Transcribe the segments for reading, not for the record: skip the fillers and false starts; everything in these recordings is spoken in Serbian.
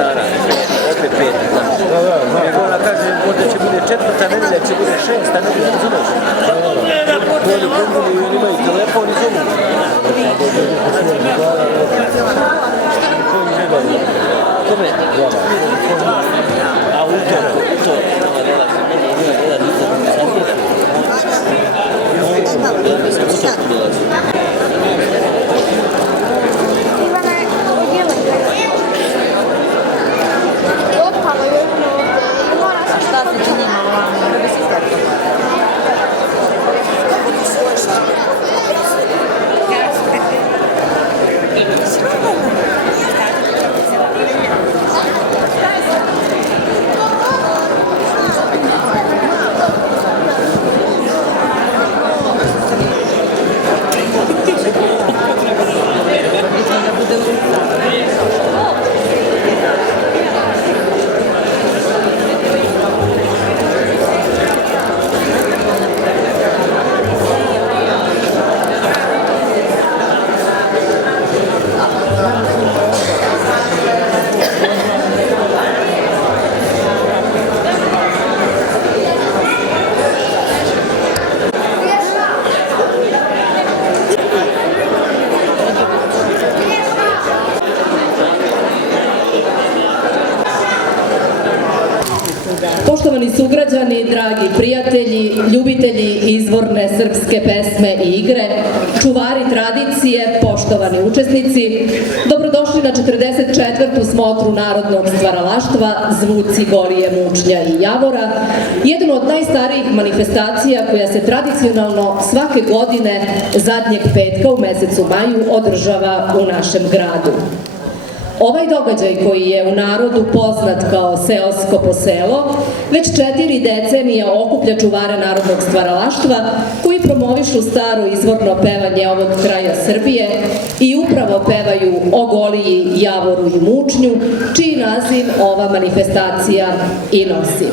Stara, opet 5. Nego ona kaže, možda će bude 4. nedelja, će bude 6. nedelja, razumeš? Koji konguli imaju telefon i zovu. Kome? A u to nama dolazi, meni je njima jedan Poštovani sugrađani, dragi prijatelji, ljubitelji izvorne srpske pesme i igre, čuvari tradicije, poštovani učesnici, dobrodošli na 44. smotru narodnog stvaralaštva Zvuci Golije mučnja i javora, jednu od najstarijih manifestacija koja se tradicionalno svake godine zadnjeg petka u mesecu maju održava u našem gradu. Ovaj događaj koji je u narodu poznat kao seosko poselo, već 4 decenije okuplja čuvare narodnog stvaralaštva koji promovišu staro izvorno pevanje ovog kraja Srbije i upravo pevaju o Goliji, Javoru i Mučnju, čiji naziv ova manifestacija i nosi.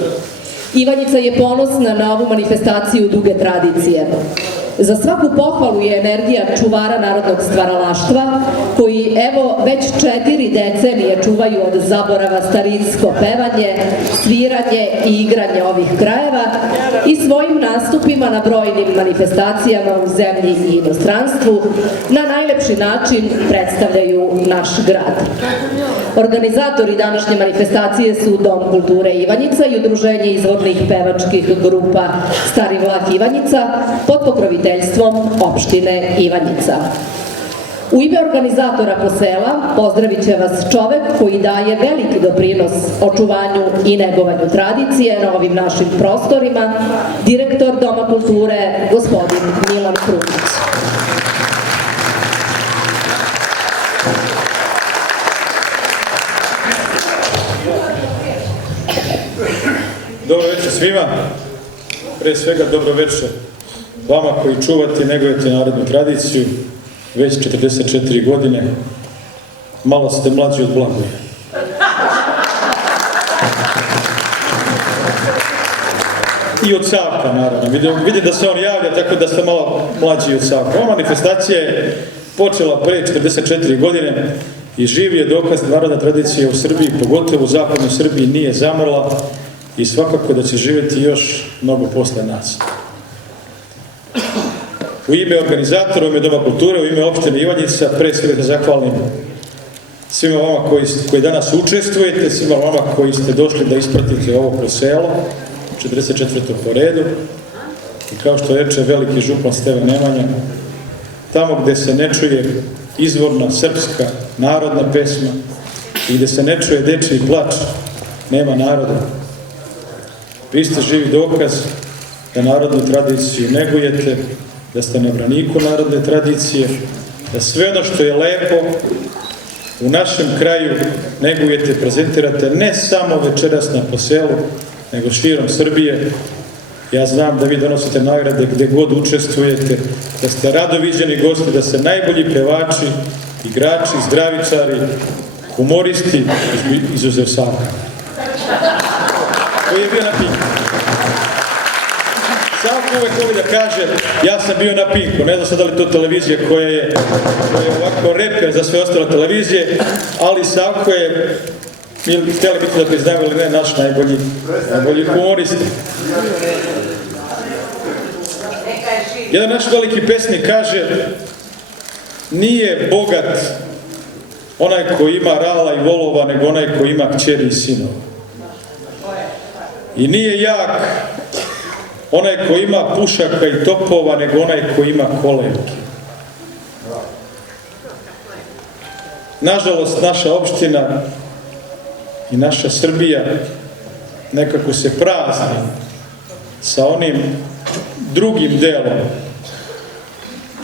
Ivanjica je ponosna na ovu manifestaciju duge tradicije. Za svaku pohvalu je energija čuvara narodnog stvaralaštva, koji evo već 4 decenije čuvaju od zaborava starinsko pevanje, sviranje i igranje ovih krajeva i svojim nastupima na brojnim manifestacijama u zemlji i inostranstvu na najlepši način predstavljaju naš grad. Organizatori današnje manifestacije su Dom kulture Ivanjica i Udruženje izvornih pevačkih grupa Stari Vlah Ivanjica pod pokroviteljstvom opštine Ivanjica. U ime organizatora posela pozdravit će vas čovek koji daje veliki doprinos očuvanju i negovanju tradicije na ovim našim prostorima, direktor Doma kulture, gospodin Milan Krunić. Dobro večer svima, pre svega dobro večer vama koji čuvate i negujete narodnu tradiciju već 44 godine, malo ste mlađi od Blagoja. I od Savka, naravno. Vidim da se on javlja, tako da ste malo mlađi od Savka. Ova manifestacija je počela pre 44 godine i živ je dokaz narodna tradicija u Srbiji, pogotovo u zapadnoj Srbiji, nije zamrla i svakako da će živjeti još mnogo posle nas. U ime organizatora, u ime Doma kulture, u ime opštine Ivanjica, pre svega zahvalim svima vama koji danas učestvujete, svima vama koji ste došli da ispratite ovo proselo, 44. po redu. I kao što reče veliki župan Stevan Nemanja, tamo gde se ne čuje izvorna srpska narodna pesma i gde se ne čuje dečiji plač, nema naroda. Vi ste živi dokaz da narodnu tradiciju negujete, da ste na braniku narodne tradicije, da sve ono što je lepo u našem kraju negujete, prezentirate ne samo večeras na poselu, nego širom Srbije. Ja znam da vi donosite nagrade gde god učestvujete, da ste rado viđeni gosti, da ste najbolji pevači, igrači, zdravičari, humoristi, izuzev Savka, koji je bio na Pinku. Savko uvek voli da kaže, ja sam bio na Pinku, ne znam sad da li to televizija koja je ovako reper za sve ostale televizije, ali Savko je ili htjeli biti da priznaju ili ne, naš najbolji humorist. Jedan naš veliki pesnik kaže: nije bogat onaj koji ima rala i volova, nego onaj koji ima kćeri i sinova. I nije jak onaj koji ima pušaka i topova, nego onaj koji ima kolevke. Nažalost, naša opština i naša Srbija nekako se prazni sa onim drugim delom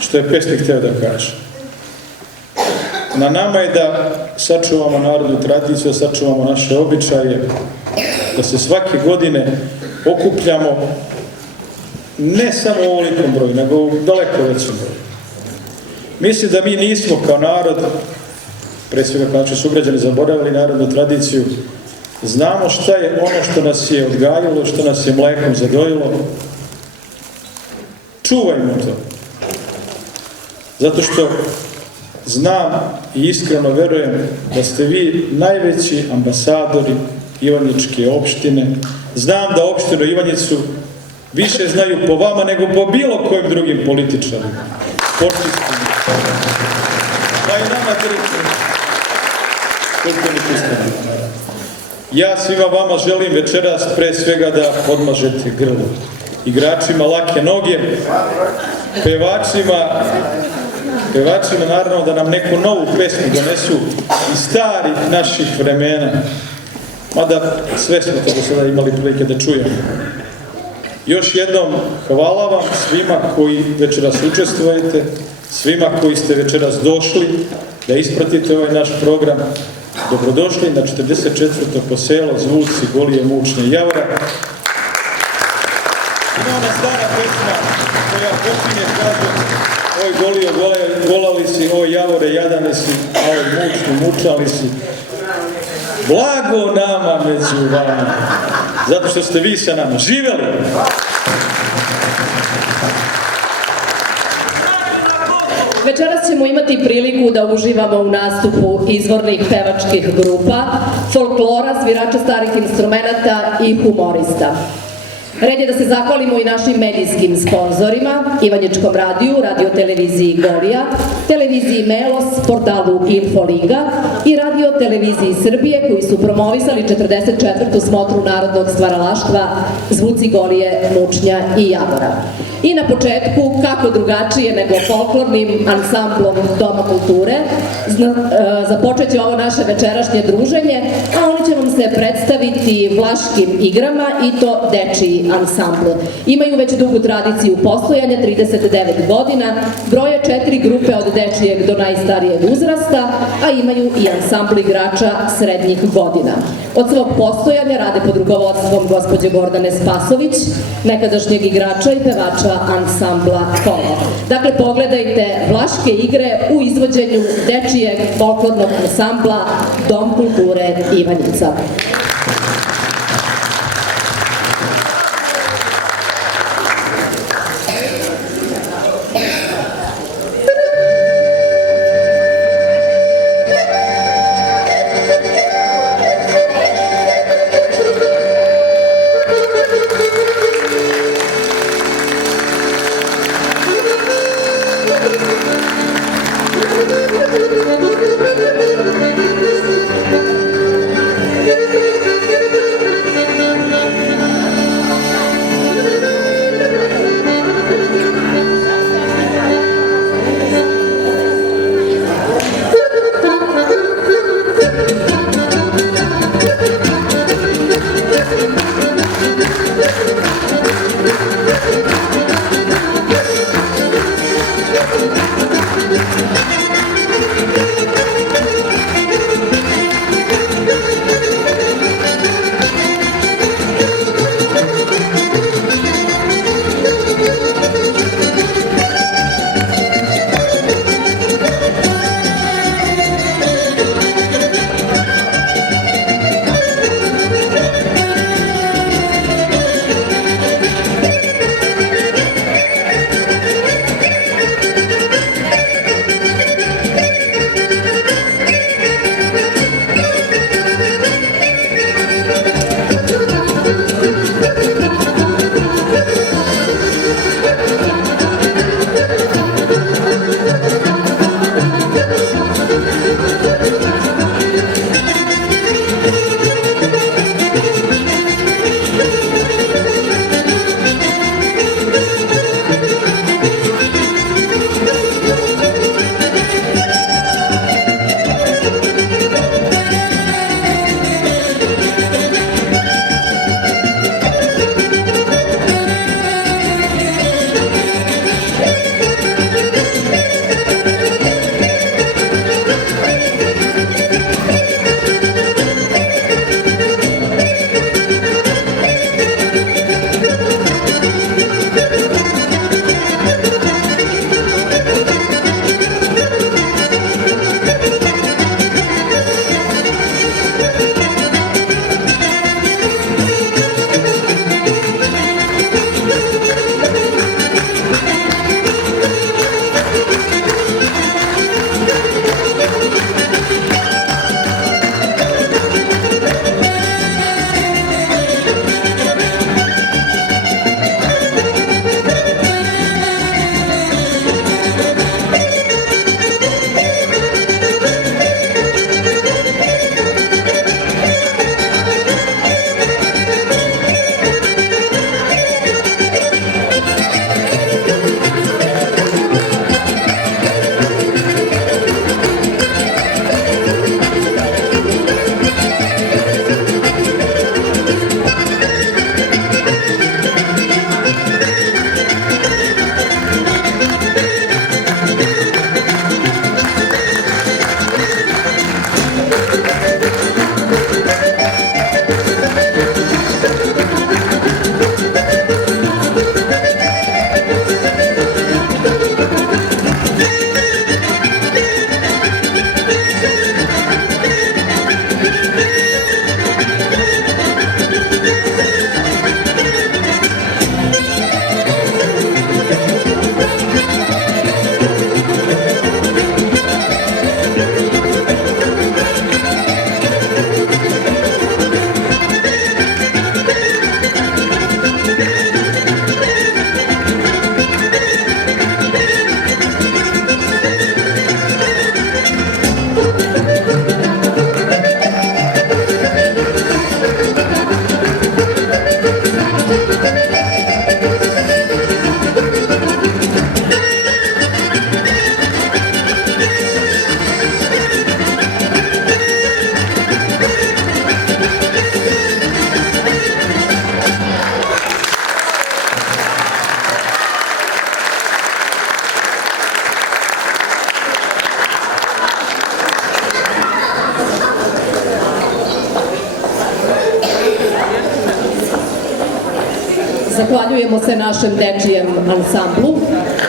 što je pesnik hteo da kaže. Na nama je da sačuvamo narodnu tradiciju, da sačuvamo naše običaje, da se svake godine okupljamo ne samo u ovolikom broju, nego u daleko većem broju. Mislim da mi nismo kao narod, pre svega kao naši sugrađani, zaboravili narodnu tradiciju. Znamo šta je ono što nas je odgajilo, što nas je mlekom zadojilo. Čuvajmo to. Zato što znam i iskreno verujem da ste vi najveći ambasadori Ivanjičke opštine. Znam da opštinu Ivanjicu više znaju po vama nego po bilo kojim drugim političarima, sportistima, pa i nama kulturnih ustanova. Ja svima vama želim večeras pre svega da odmažete grlo. Igračima lake noge, pevačima naravno da nam neku novu pesmu donesu iz starih naših vremena, mada sve smo to do sada imali prilike da čujemo. Još jednom hvala vam svima koji večeras učestvujete, svima koji ste večeras došli da ispratite ovaj naš program. Dobrodošli na 44. poselo Zvuci Golije Mučnje Javora. Ima ona stara pesma koja počinje, kaže: oj Golio golali si, oj Javore jadane si, a oj Mučni mučali si. Blago nama među vama, zato što ste vi sa nama. Živeli! Večeras ćemo imati priliku da uživamo u nastupu izvornih pevačkih grupa, folklora, svirača starih instrumenata i humorista. Red je da se zahvalimo i našim medijskim sponzorima, Ivanjičkom radiju, radio-televiziji Golija, televiziji Melos, portalu Infoliga i radio-televiziji Srbije koji su promovisali 44. smotru narodnog stvaralaštva Zvuci Golije, Mučnja i Javora. I na početku, kako drugačije nego folklornim ansamblom Doma kulture, započet će ovo naše večerašnje druženje, a oni će vam se predstaviti vlaškim igrama i to dečiji ansambl. Imaju već dugu tradiciju postojanja, 39 godina, broje 4 grupe od dečijeg do najstarijeg uzrasta, a imaju i ansambl igrača srednjih godina. Od svog postojanja rade pod rukovodstvom gospođe Gordane Spasović, nekadašnjeg igrača i pevača ansambla Kolo. Dakle, pogledajte vlaške igre u izvođenju dečijeg folklornog ansambla Dom kulture Ivanjica. Thank you. Zahvaljujemo se našem dečijem ansamblu,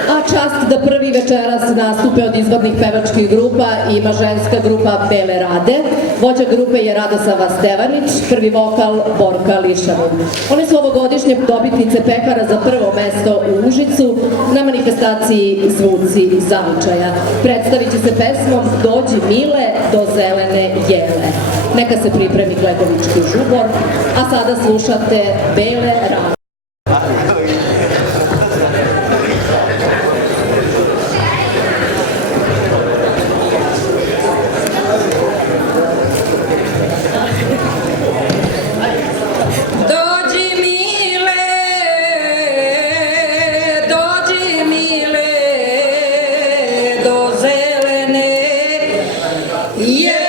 a čast da prvi večeras nastupe od izvornih pevačkih grupa ima ženska grupa Bele Rade. Vođa grupe je Radosava Stevanić, prvi vokal Borka Lišanin. One su ovogodišnje dobitnice Pehara za prvo mesto u Užicu na manifestaciji Zvuci zavičaja. Predstavit će se pesmom Dođi mile do zelene jele. Neka se pripremi Kledovički žubor, a sada slušate Bele Rade. Yeah.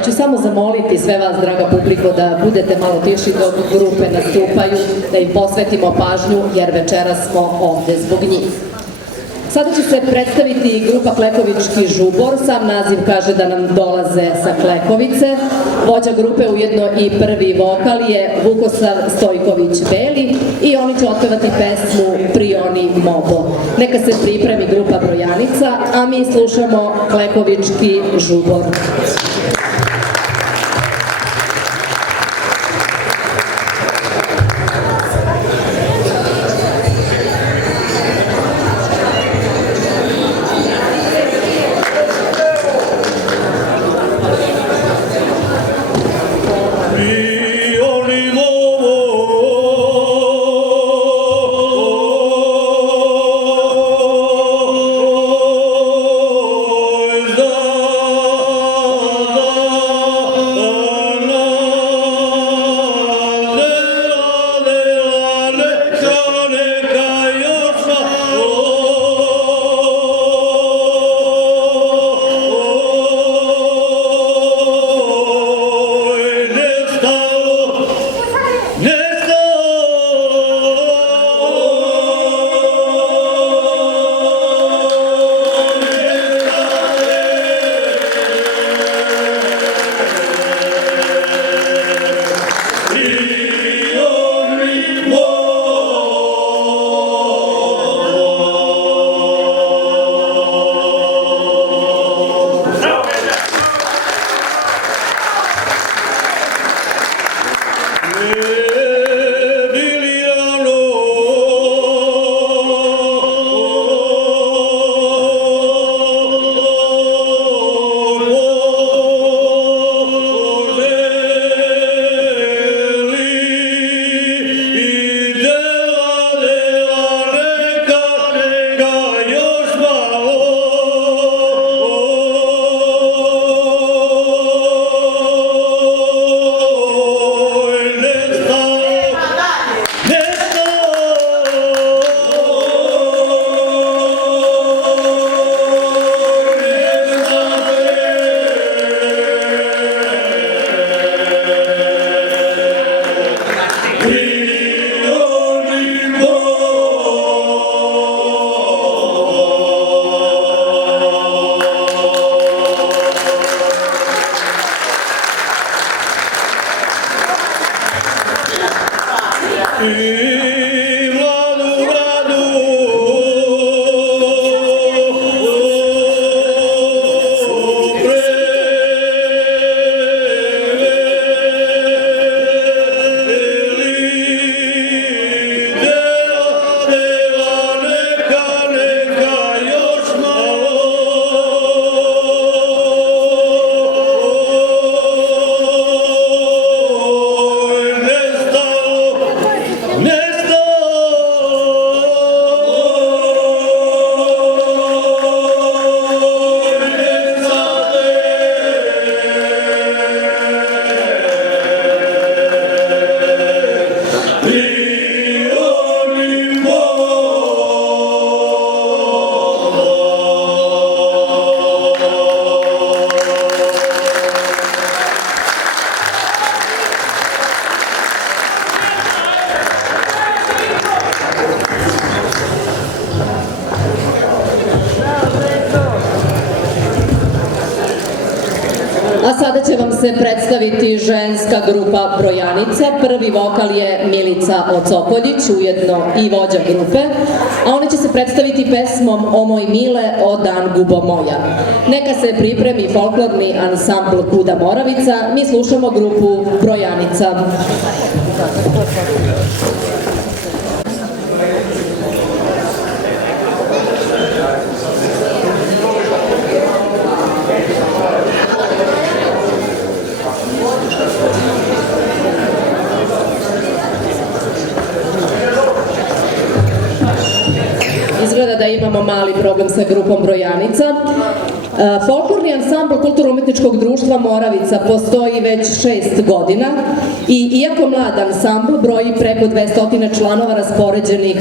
Ja ću samo zamoliti sve vas, draga publiko, da budete malo tiši dok grupe nastupaju, da im posvetimo pažnju, jer večeras smo ovde zbog njih. Sada će se predstaviti grupa Klekovički žubor, sam naziv kaže da nam dolaze sa Klekovice. Vođa grupe, ujedno i prvi vokal, je Vukosav Stojković-Beli i oni će otpevati pesmu Prioni Mobo. Neka se pripremi grupa Brojanica, a mi slušamo Klekovički žubor. A sada će vam se predstaviti ženska grupa Brojanica. Prvi vokal je Milica Ocopoljić, ujedno i vođa grupe, a oni će se predstaviti pesmom O moj mile, o dan gubo moja. Neka se pripremi folklorni ansambl Kuda Moravica, mi slušamo grupu Brojanica. Izgleda da imamo mali problem sa grupom Brojanica. Folklorni ansambl Kulturno-umetničkog društva Moravica postoji već 6 godina i iako mlad ansambl broji preko 200 članova raspoređenih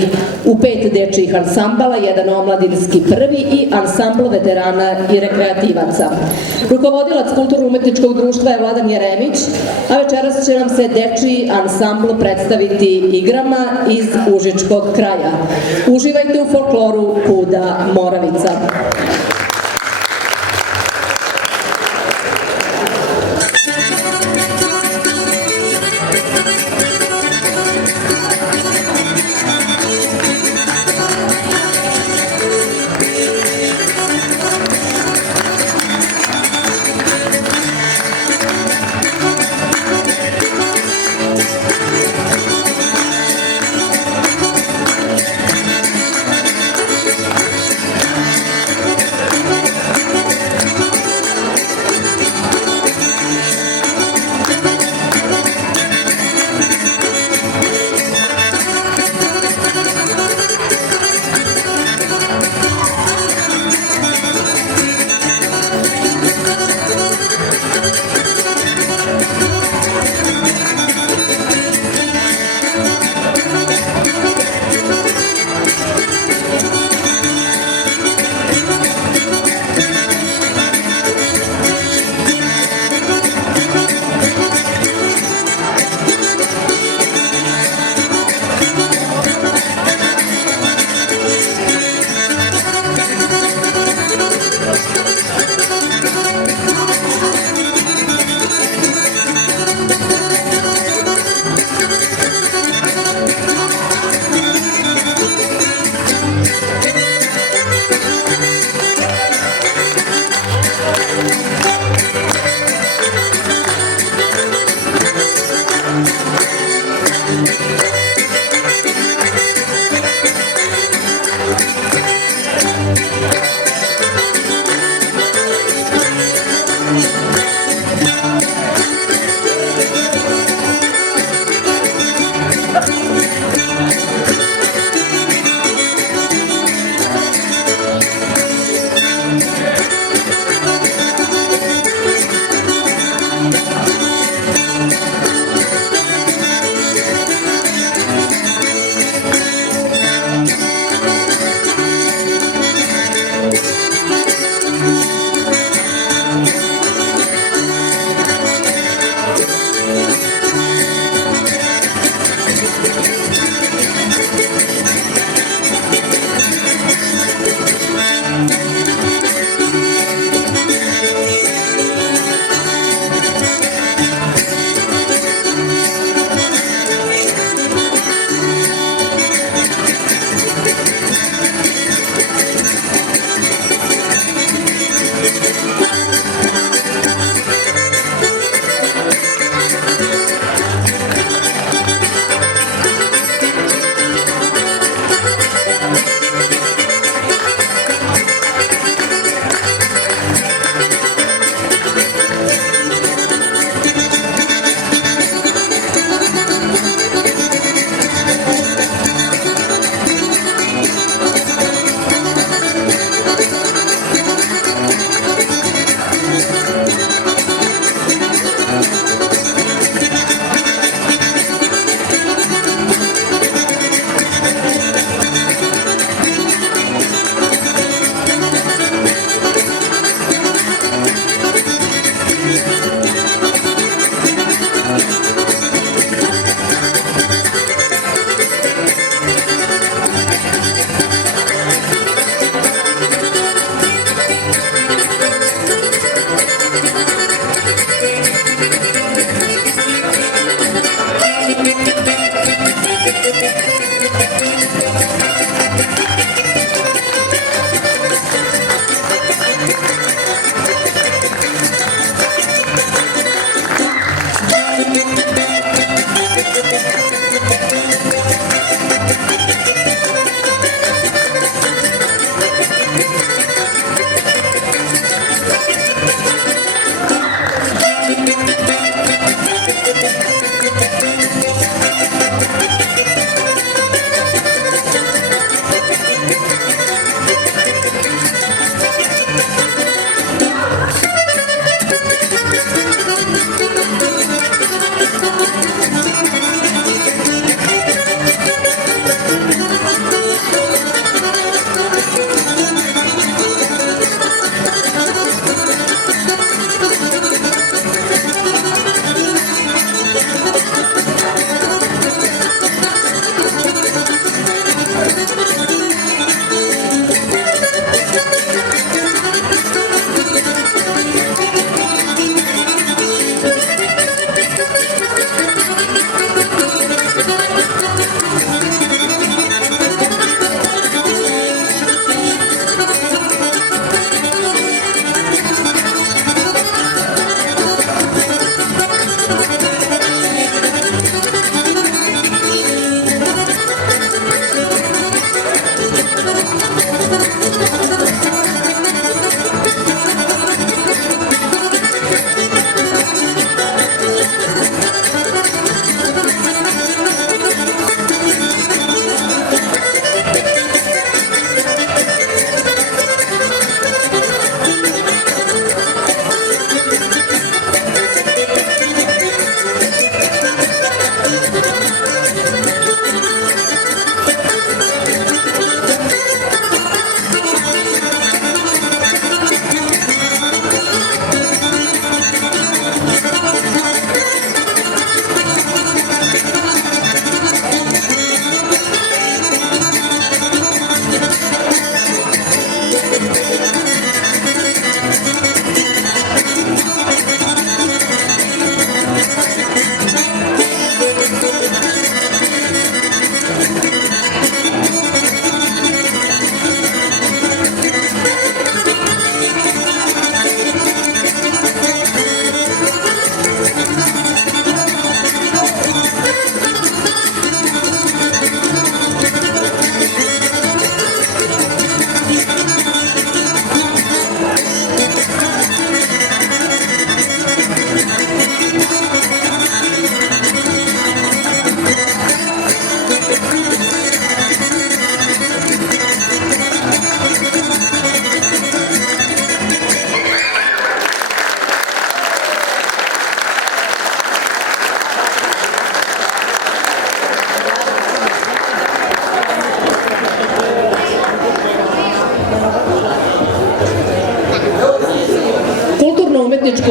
u 5 dečjih ansambala, jedan omladinski prvi i ansambl veterana i rekreativaca. Rukovodilac Kulturno-umetničkog društva je Vladan Jeremić, a večeras će nam se dečiji ansambl predstaviti igrama iz Užičkog kraja. Uživajte u folkloru Kuda Moravica.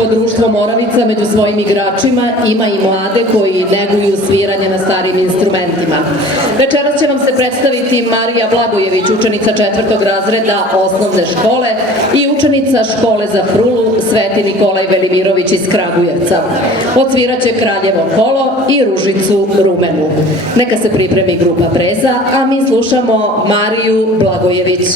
društvo Moravica među svojim igračima ima i mlade koji neguju sviranje na starim instrumentima. Večeras će vam se predstaviti Marija Blagojević, učenica 4. razreda osnovne škole i učenica škole za frulu Sveti Nikolaj Velimirović iz Kragujevca. Odsviraće Kraljevo kolo i Ružicu rumenu. Neka se pripremi grupa Breza, a mi slušamo Mariju Blagojević.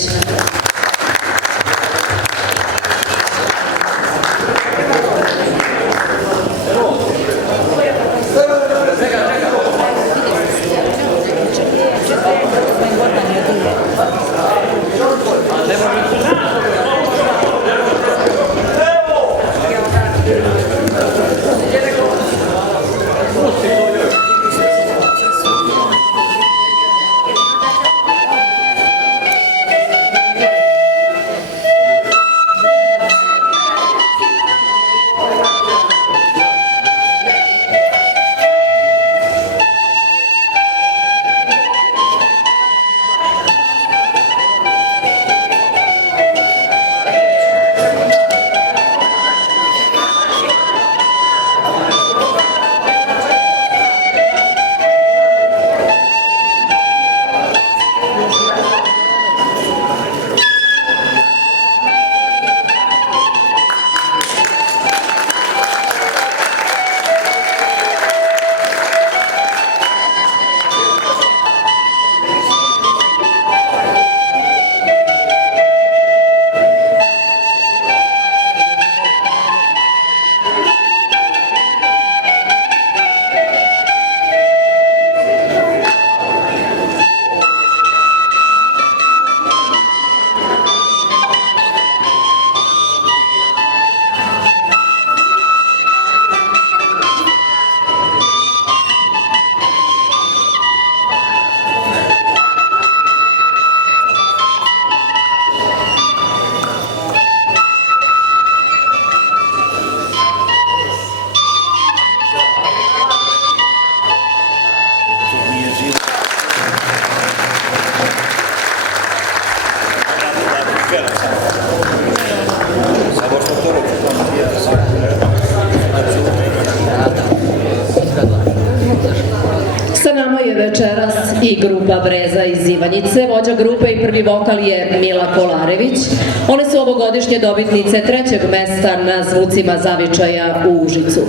Sa nama je večeras i grupa Breza iz Ivanjice. Vođa grupe i prvi vokal je Mila Kolarević. One su ovogodišnje dobitnice 3. mesta na Zvucima zavičaja u Užicu.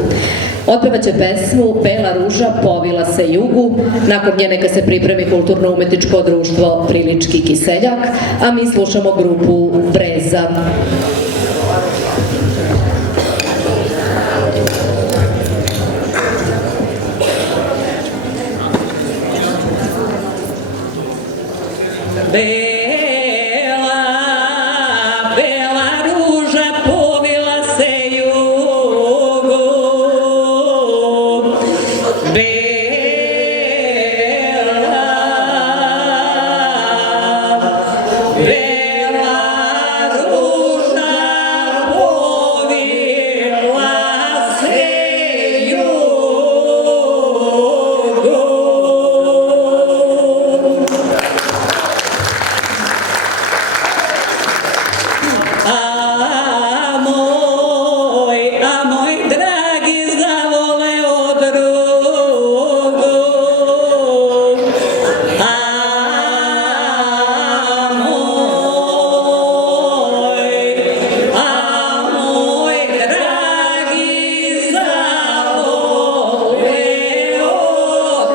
Otpevaće pesmu Bela ruža povila se jugu. Nakon nje neka se pripremi kulturno-umetničko društvo Prilički kiseljak, a mi slušamo grupu Breza. Bela, bela ruža povila se jugu, bela, bela ruža povila se jugu. A moj dragi zavoleo drugog, moj dragi zavoleo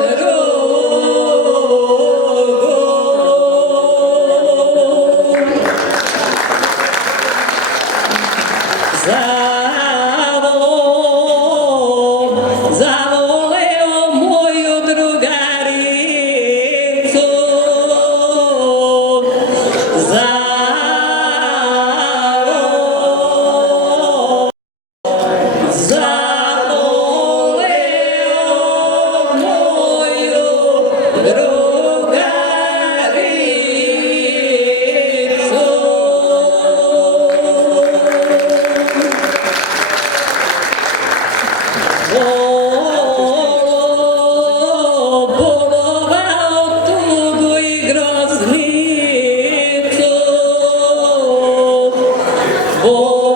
drugog. Zavoleo moju drugaricu, zavoleo moju drugaricu. Polovao tugu i groznicu, polovao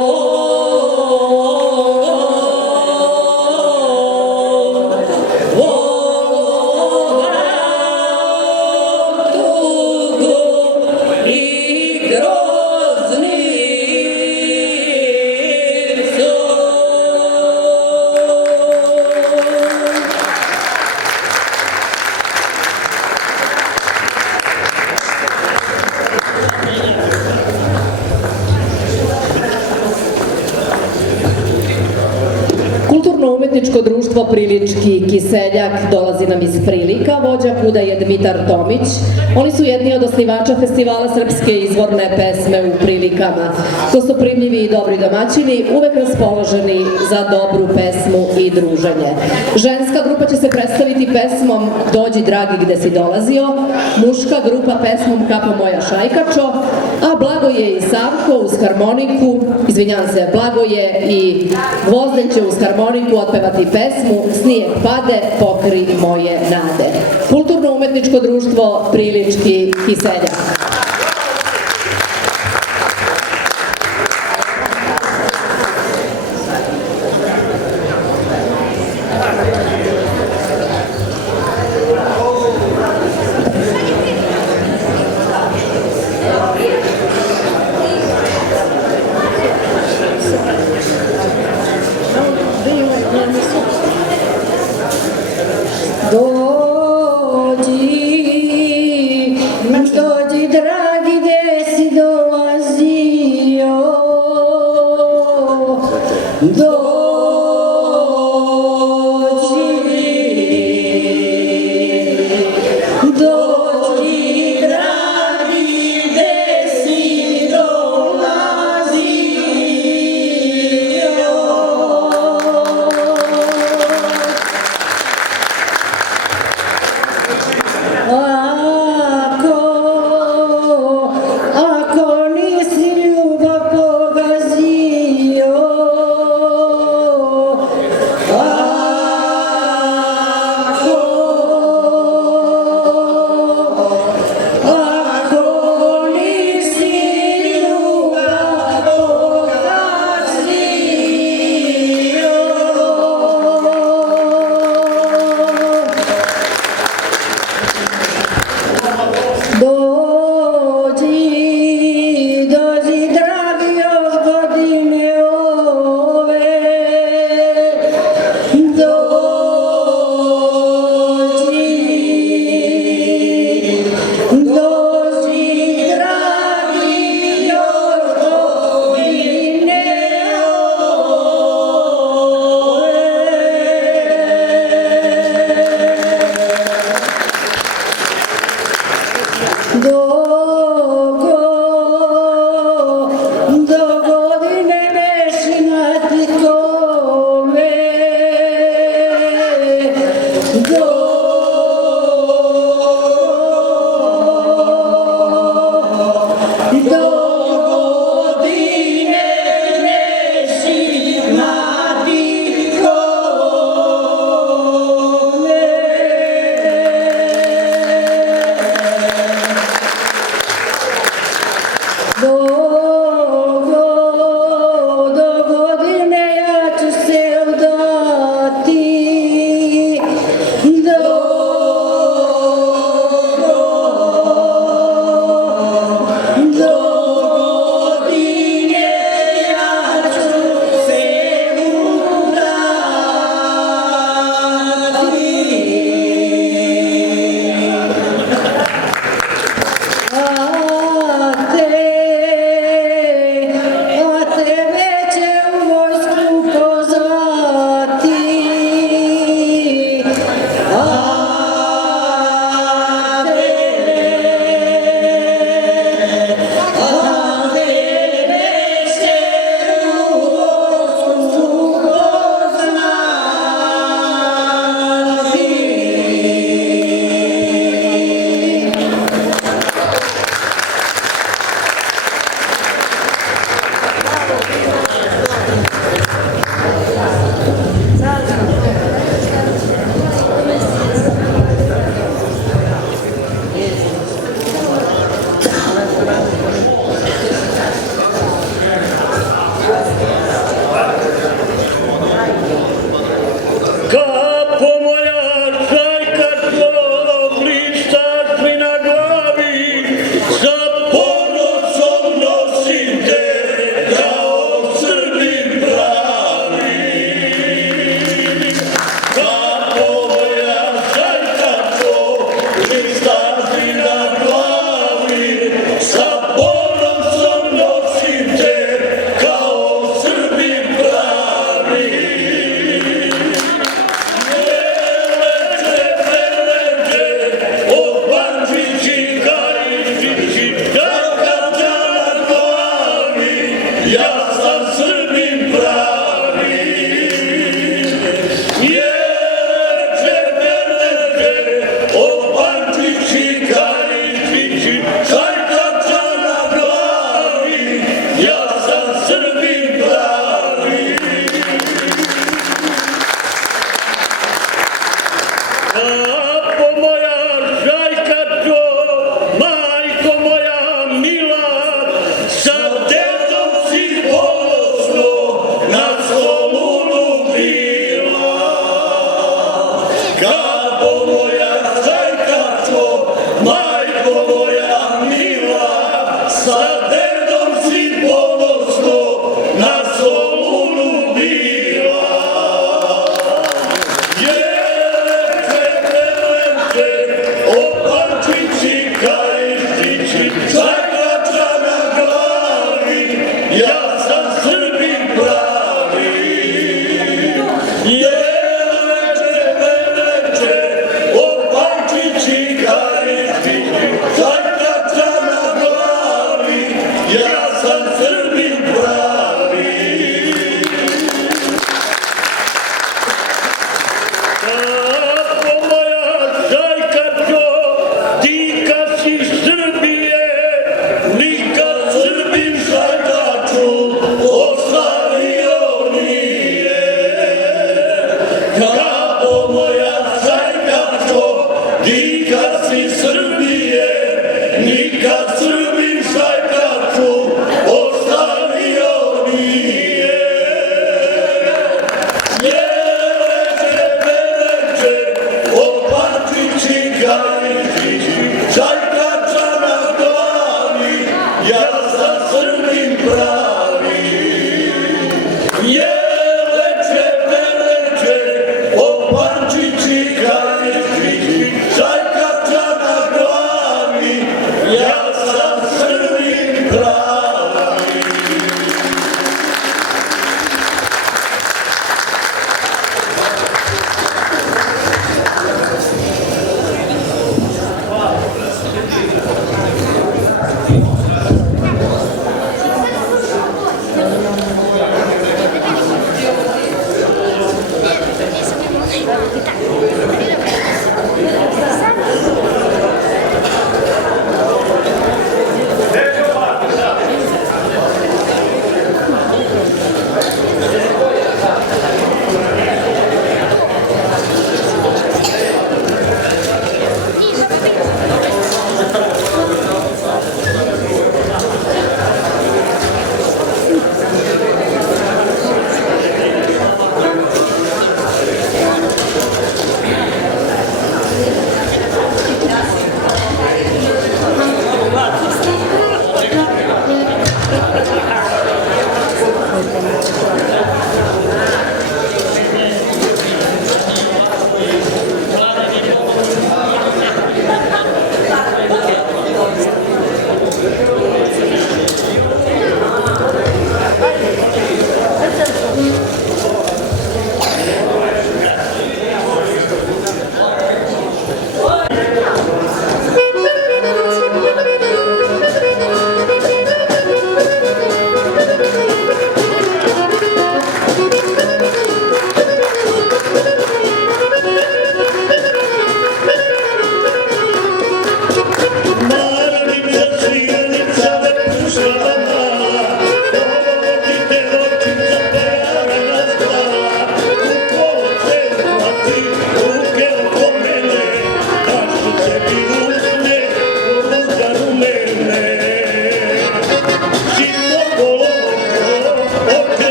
Kulturno-umetničko društvo Prilički kiseljak dolazi nam iz Prilika, vođa kuda je Dmitar Tomić. Oni su jedni od osnivača festivala srpske izvorne pesme u Prilikama. Gostoprimljivi i dobri domaćini, uvek raspoloženi za dobru pesmu i druženje. Ženska grupa će se predstaviti pesmom Dođi dragi gde si dolazio, muška grupa pesmom Kapo moja šajkačo, a Blagoje i Savko uz harmoniku, Blagoje i Gvozden će uz harmoniku otpevati pesmu Snijeg pade, pokri moje nade. Kulturno-umetničko društvo Prilički kiseljak. Dođi dragi gde si dolazio, dođi dragi gde si dolazio. Ako nisi ljubav pogazio, ako nisi ljubav pogazio, dođi dragi od godine ove, dođi dragi od godine do godine nešinati kome, do godine nešinati do godine ja ću se udati, do godine ja ću se a tebe će u vojsku pozvati, Kapo moja šajkačo, blištaš mi na glavi, sa ponosom nosim te kao Srbin pravi. Kapo moja šajkačo, blištaš mi na glavi, sa ponosom nosim te kao Srbin pravi.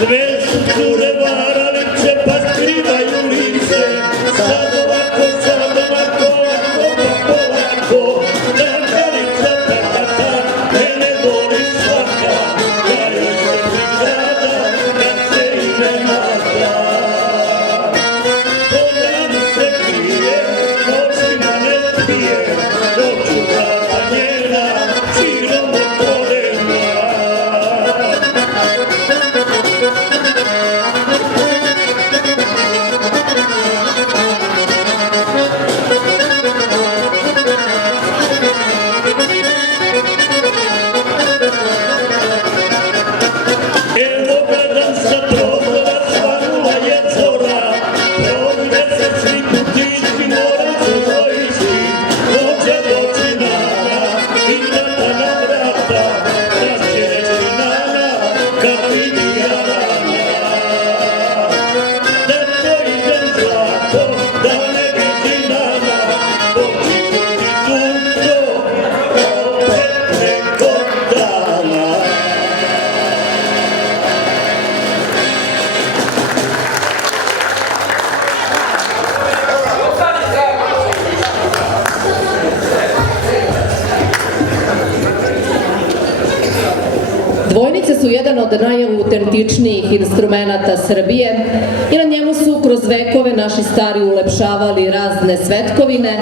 Sve su cure varalice, pa skrivaju lice. Sad ovako, polako. Dragalica, ta, mene voli svaka. Ja joj se priznada, kad se ime mata. Po danu se krije, noćima ne spije. Noću vrata njena, širom otvorena. Evo gledam sa prozora, svanula je zora. Provide se svi putići, moraju su dvojići. Dođe doći nana, i tata na vrata. Da će reći nana, kad vidi jarana. Da to idem zlato, da ne vidi nana. Doći ću ti sunco, opet nekog dana. Dvojnice su jedan od najautentičnijih instrumenata Srbije i na njemu su kroz vekove naši stari ulepšavali razne svetkovine,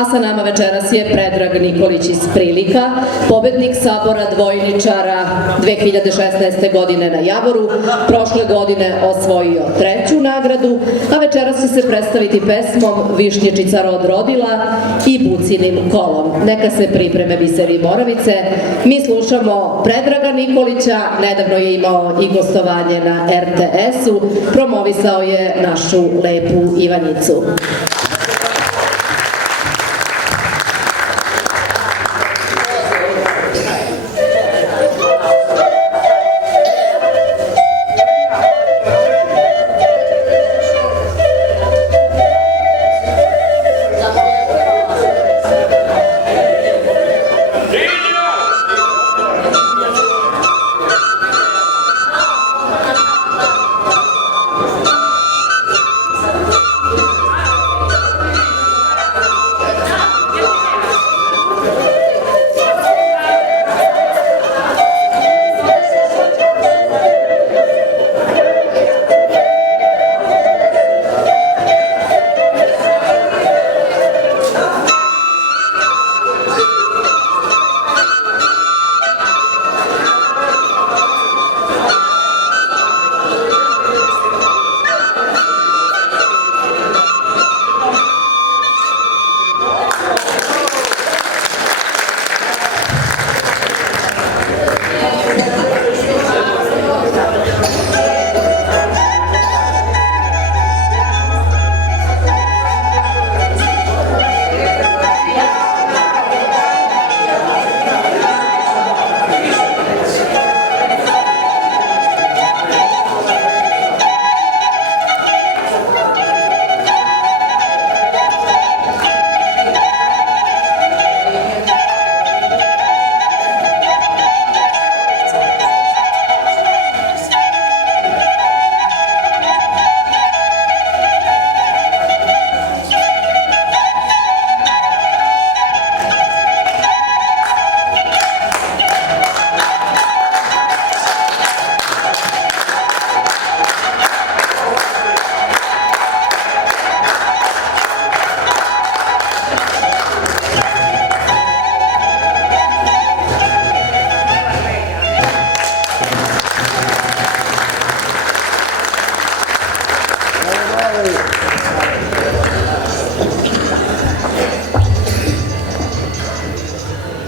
a sa nama večeras je Predrag Nikolić iz Prilika, pobednik Sabora dvojničara 2016. godine na Javoru, prošle godine osvojio 3. nagradu, a večeras će se predstaviti pesmom Višnječica rod rodila i Bucinim kolom. Neka se pripreme Biseri Moravice. Mi slušamo Predraga Nikolića, nedavno je imao i gostovanje na RTS-u, promovisao je našu lepu Ivanjicu.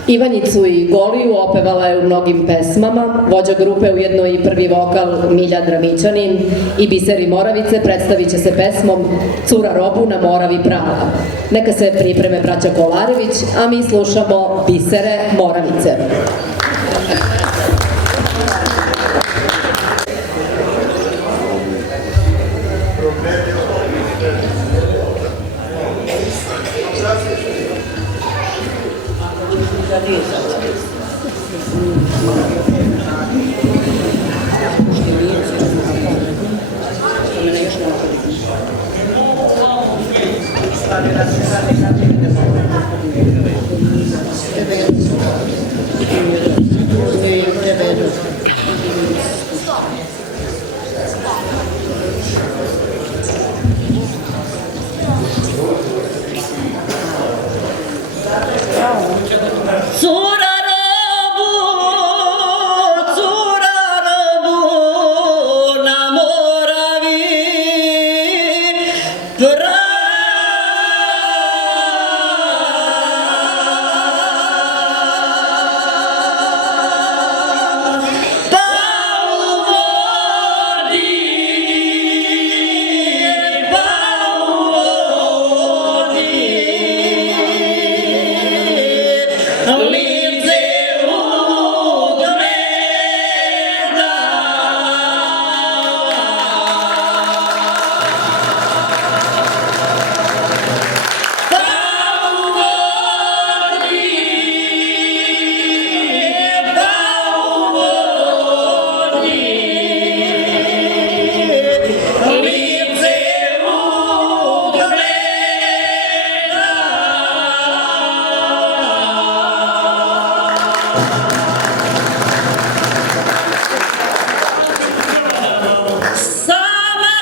Ivanjicu i Goliju opevala je u mnogim pesmama, vođa grupe ujedno i prvi vokal Milja Dramićanin i Biseri Moravice predstavit će se pesmom Cura robu na Moravi prava. Neka se pripreme braća Kolarević, a mi slušamo Bisere Moravice. Sama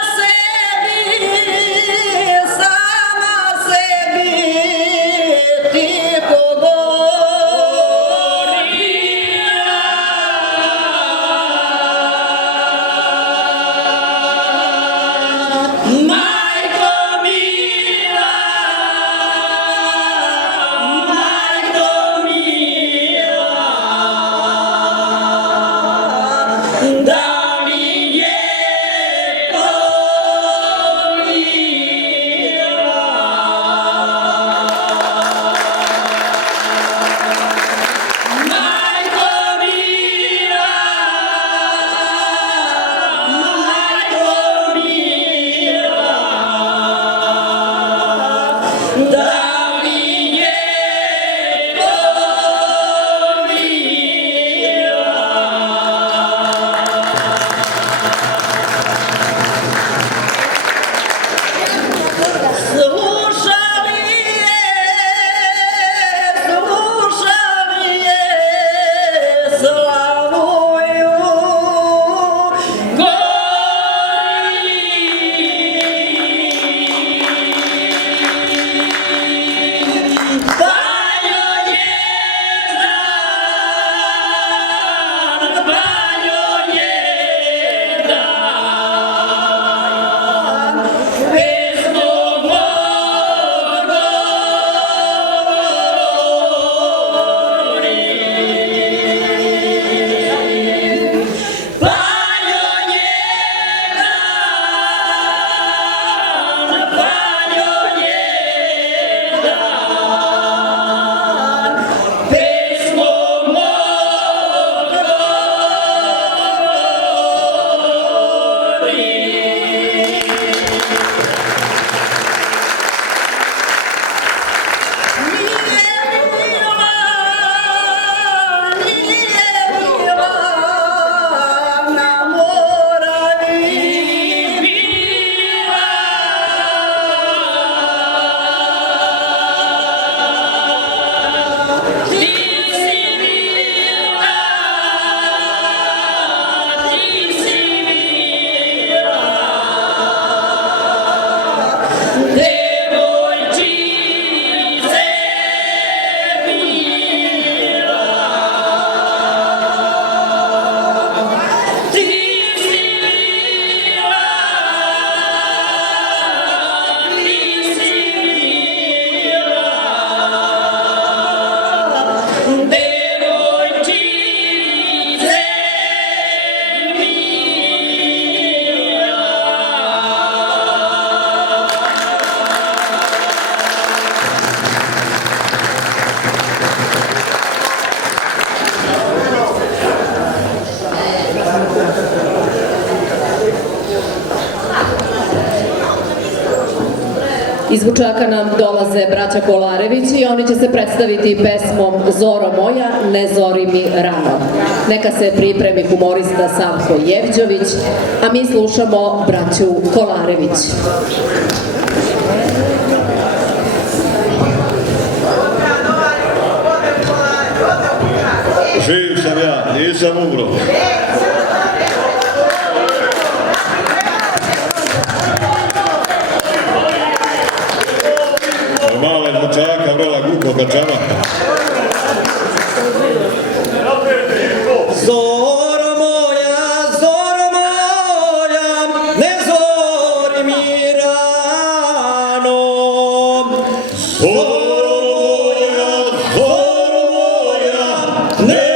sebi tiho govorila. Majko mila, majko mila, da li je to mila? Majko mila, majko mila, da li je to slušali je slavuju gori, pa joj je dan, pa joj je dan, pesmo govori. Pa joj je dan, pa joj je dan, pesmo Iz Vučaka nam dolaze braća Kolarević i oni će se predstaviti pesmom Zoro moja, ne zori mi rano. Neka se pripremi humorista Savko Jevđović, a mi slušamo braću Kolarević. Živ sam ja, nisam umro. Male Vučaka, vrola Gukoga čamaka. Zoro moja, ne zori mi rano. Zoro moja, ne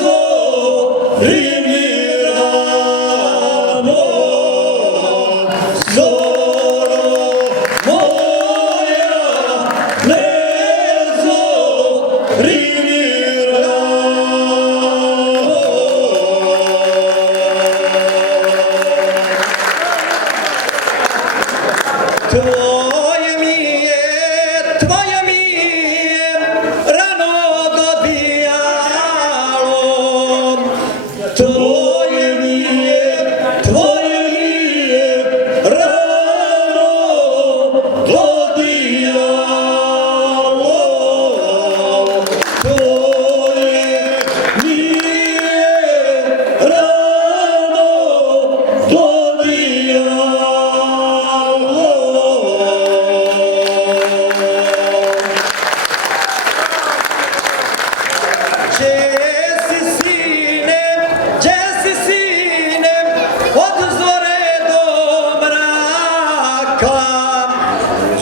zori mi rano. Zoro moja, ne zori mi Tvoje mi je rano dobijalo.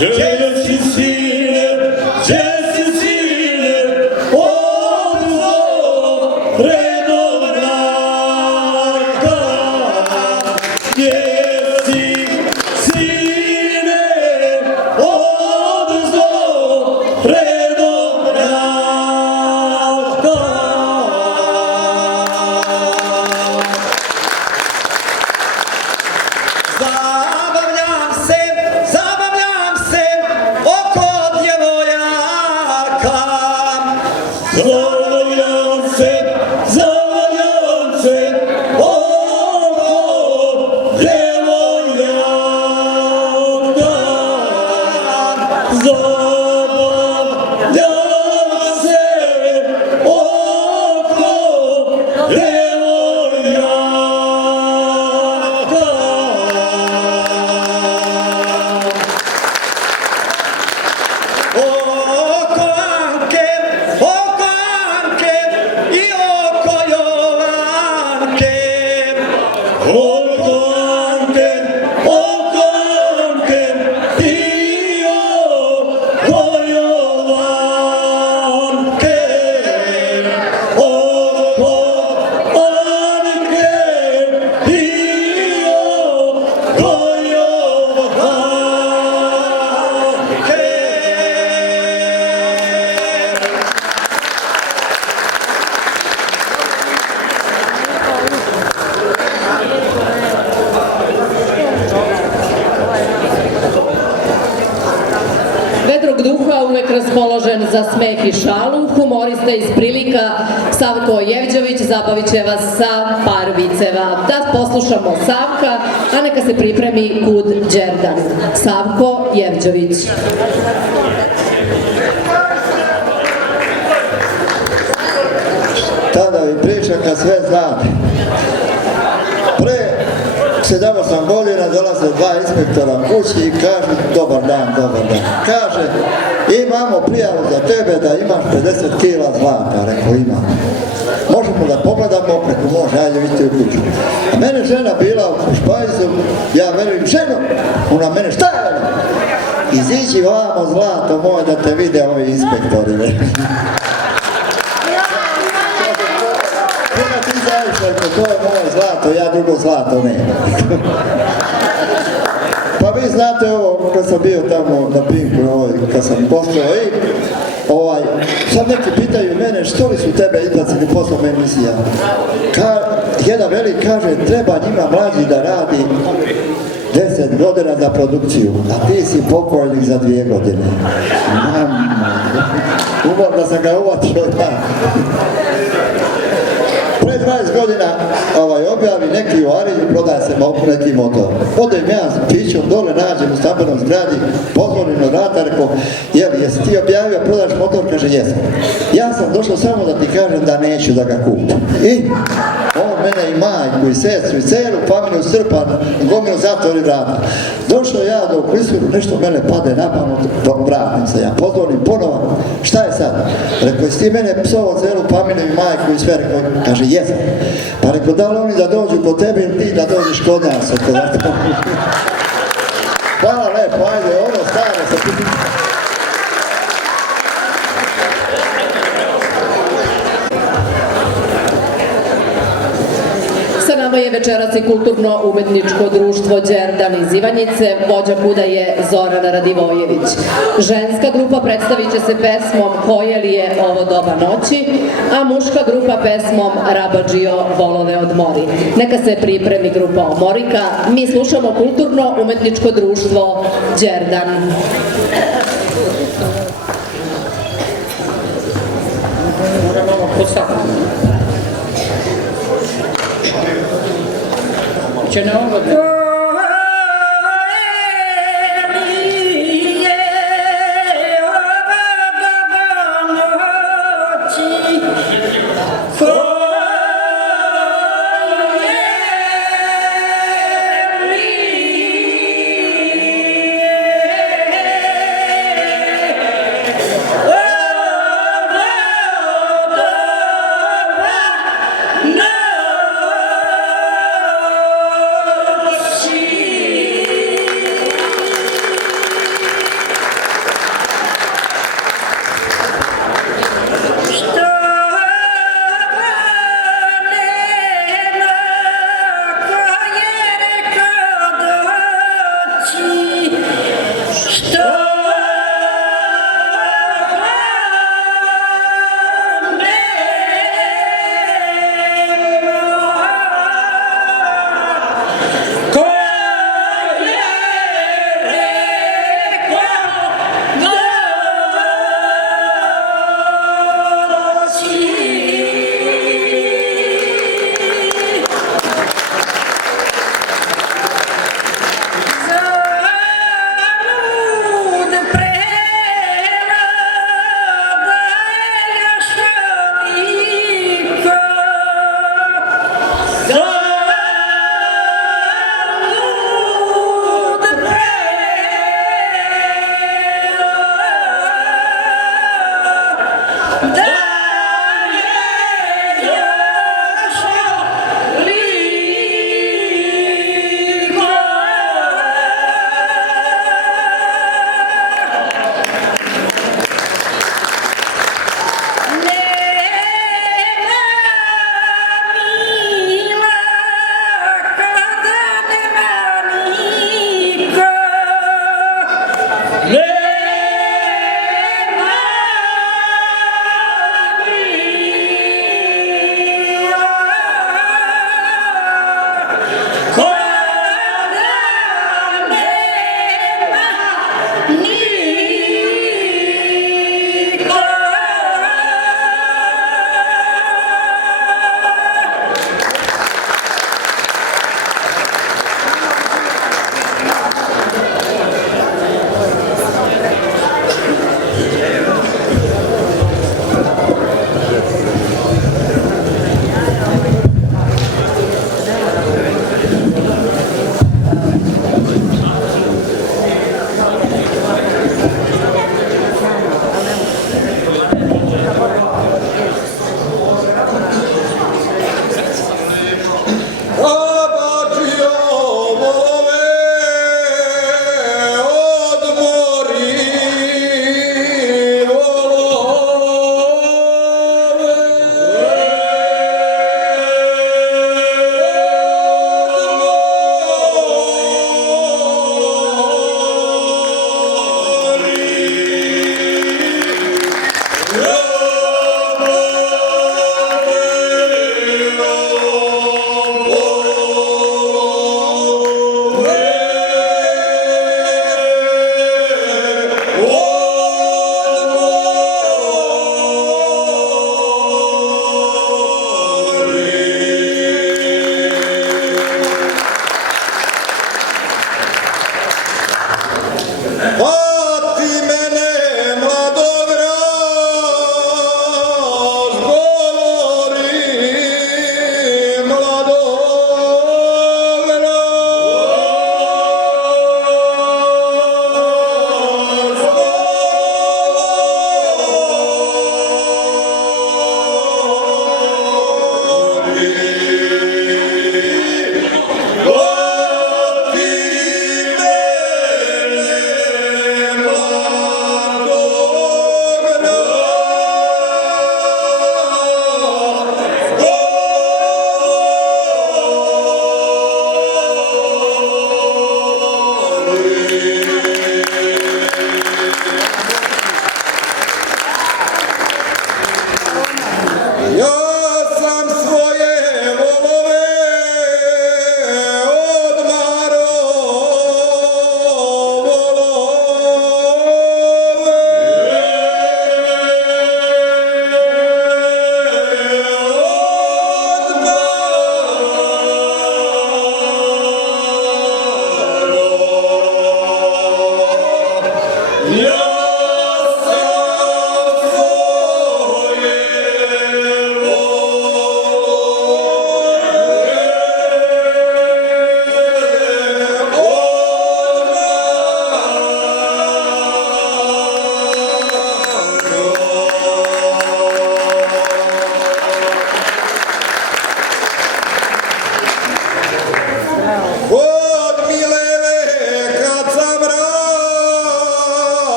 gdje si sine, odzo redom raka. Gdje si sine, odzo redom raka. Zabavljam se oko djevojaka. Zabavljam se oko djevojaka. Zabavljam se oko djevojaka. Oko Anke i oko Jovanke. Oko Anke i oko Jovanke. Oko Anke i oko Jovanke. Vedrog duha, uvek raspoložen za smeh i šalu, humorista iz Prilika, Savko Jevđović, zabavit će vas sa par viceva. Da poslušamo Savka, a neka se pripremi kud Đerdan. Savko Jevđović. Tada vi pričam kad sve znate. Pre 7-8 godina dolaze dva inspektora kući i kažu dobar dan. Kaže, imamo prijavu za tebe da imaš 50 kila zlata. Rekao, imam. Možemo da pogledamo, preko može, ajde vidite u kuću. A mene žena bila u špajzu, ja verujem, ženo, ona mene, šta je? Iziđi vamo zlato moje da te vide ovi inspektori. Ti znaš, to je moje zlato, ja drugo zlato ne. Pa vi znate ovo, kad sam bio tamo na Pinku, kad sam postao i sad neki pitaju mene što li su tebe izbacili poslom emisija. Jedan velik kaže, treba njima mlađi da radi 10 godina za produkciju, a ti si pokojnik za 2 godine. Umorno sam ga uvatio, da. Pre 20 godina objavi neki u Arilju, prodaje se neki motor. Odem ja s pićom dole, nađem u stambenom zgradi, pozvonim od vrata, rekao, jesi ti objavio, prodaš motor? Kaže, jesam. Ja sam došao samo da ti kažem da neću da ga kupim. I on mene i majku, i sestru, i celu familiju strpa, gomilu zatvori vrata. Došao ja do Klisuru, nešto mene pade na pamet, vratim se ja, pozvonim ponovo, šta je sad? Rekao, jesi ti mene psovao celu familiju i majku i sve? Rekao, kaže, jesam. Pa rekao, da li oni da dođu kod tebe ili ti da dođeš kod nas? Hvala lepo, ajde, ono staro sa ti. Sa nama je večeras i kulturno-umetničko društvo Đerdan iz Ivanjice, vođa kuda je Zorana Radivojević. Ženska grupa predstavit će se pesmom Koje li je ovo doba noći, a muška grupa pesmom Rabadžio volove odmori. Neka se pripremi grupa Omorika, mi slušamo kulturno-umetničko društvo Đerdan. Moramo postaviti. Će ne ovo da...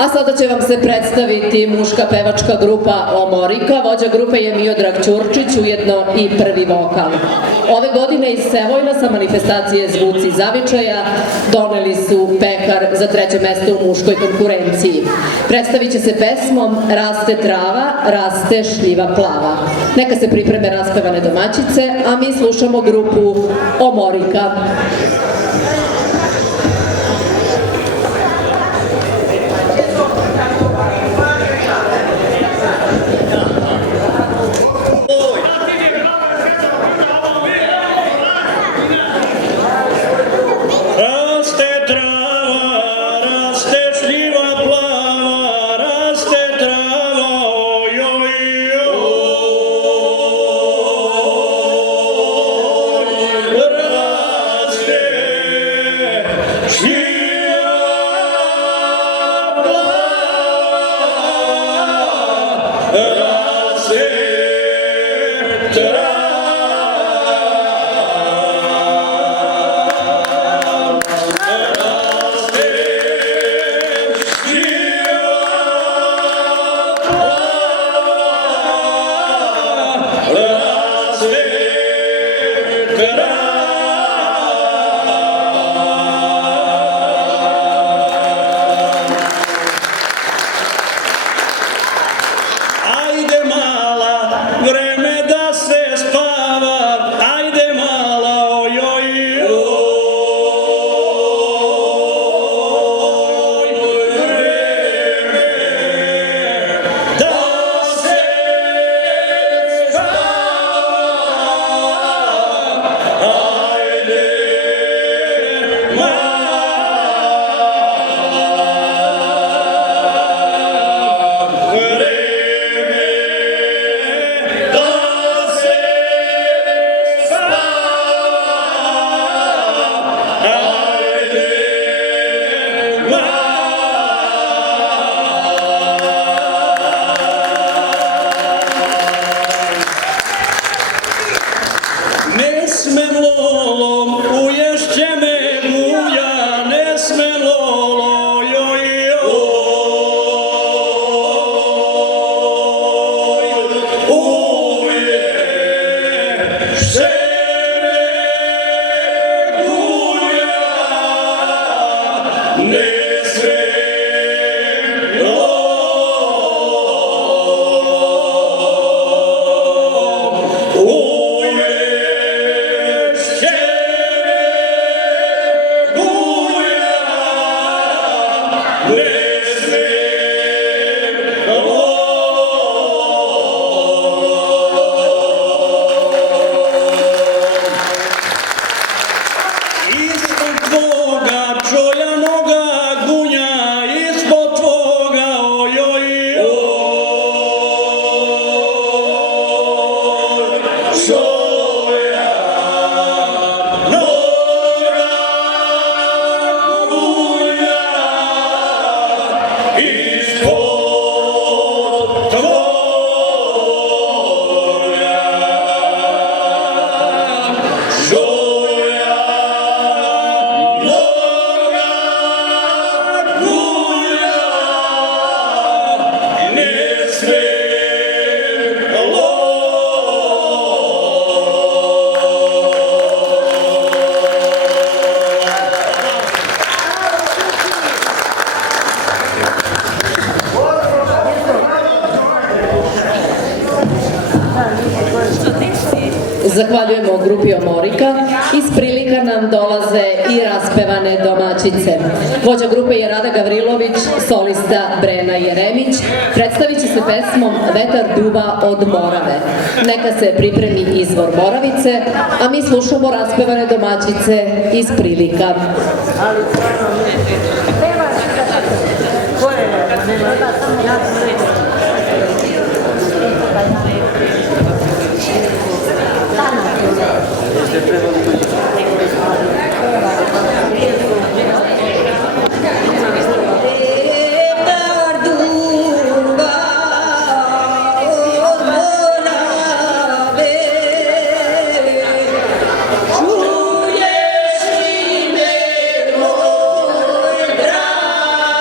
A sada će vam se predstaviti muška pevačka grupa Omorika. Vođa grupe je Miodrag Ćurčić, ujedno i prvi vokal. Ove godine iz Sevojna sa manifestacije Zvuci zavičaja doneli su pekar za 3. mesto u muškoj konkurenciji. Predstavit će se pesmom Raste trava, raste šljiva plava. Neka se pripreme raspevane domaćice, a mi slušamo grupu Omorika. Zahvaljujemo grupi Omorika. Iz prilika nam dolaze i raspevane domaćice. Vođa grupe je Rada Gavrilović, solista Brena Jeremić. Predstavit će se pesmom Vetar duva od Morave. Neka se pripremi izvor Moravice, a mi slušamo raspevane domaćice iz prilika. Čuješ li me, moj draga?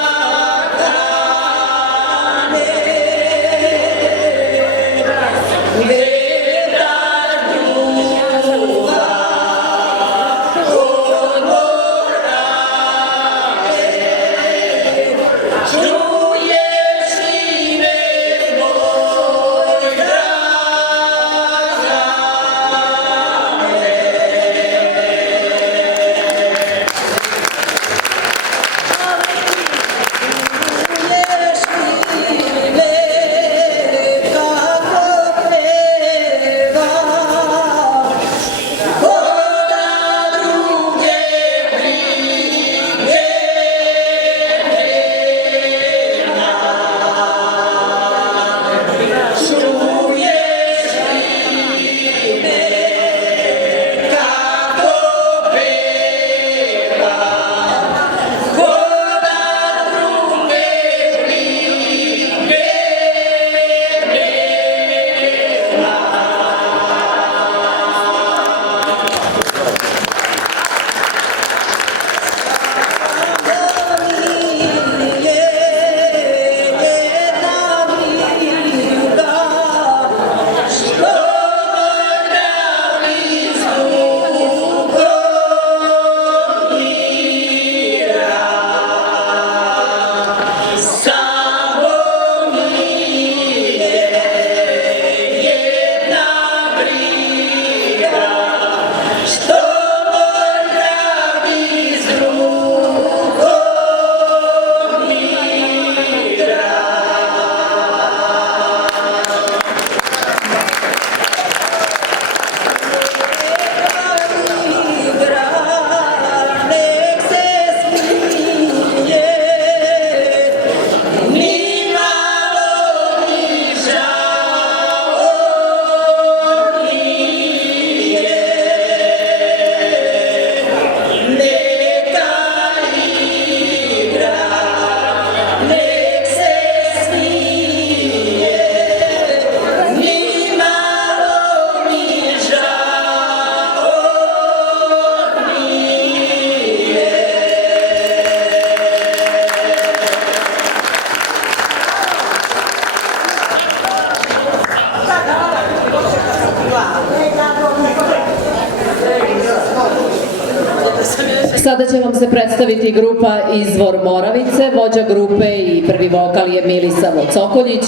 Sada će vam se predstaviti grupa Izvor Moravice, vođa grupe i prvi vokal je Milisavo Cokoljić.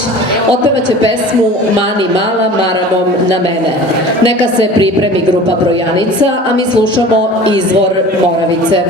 Otpevaće pesmu Mani mala maramom na mene. Neka se pripremi grupa Brojanica, a mi slušamo Izvor Moravice.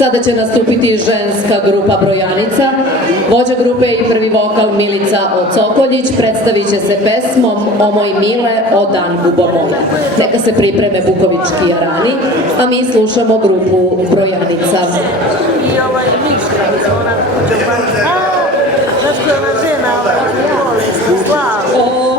Sada će nastupiti ženska grupa Brojanica. Vođa grupe i prvi vokal Milica Cokoljić predstavit će se pesmom O moj mile, o dan bubomole. Neka se pripreme bukovički jarani, a mi slušamo grupu Brojanica. I ovaj Miška, ona kuća pa... Znaš koja je ona žena, bolesna, slava. Oh,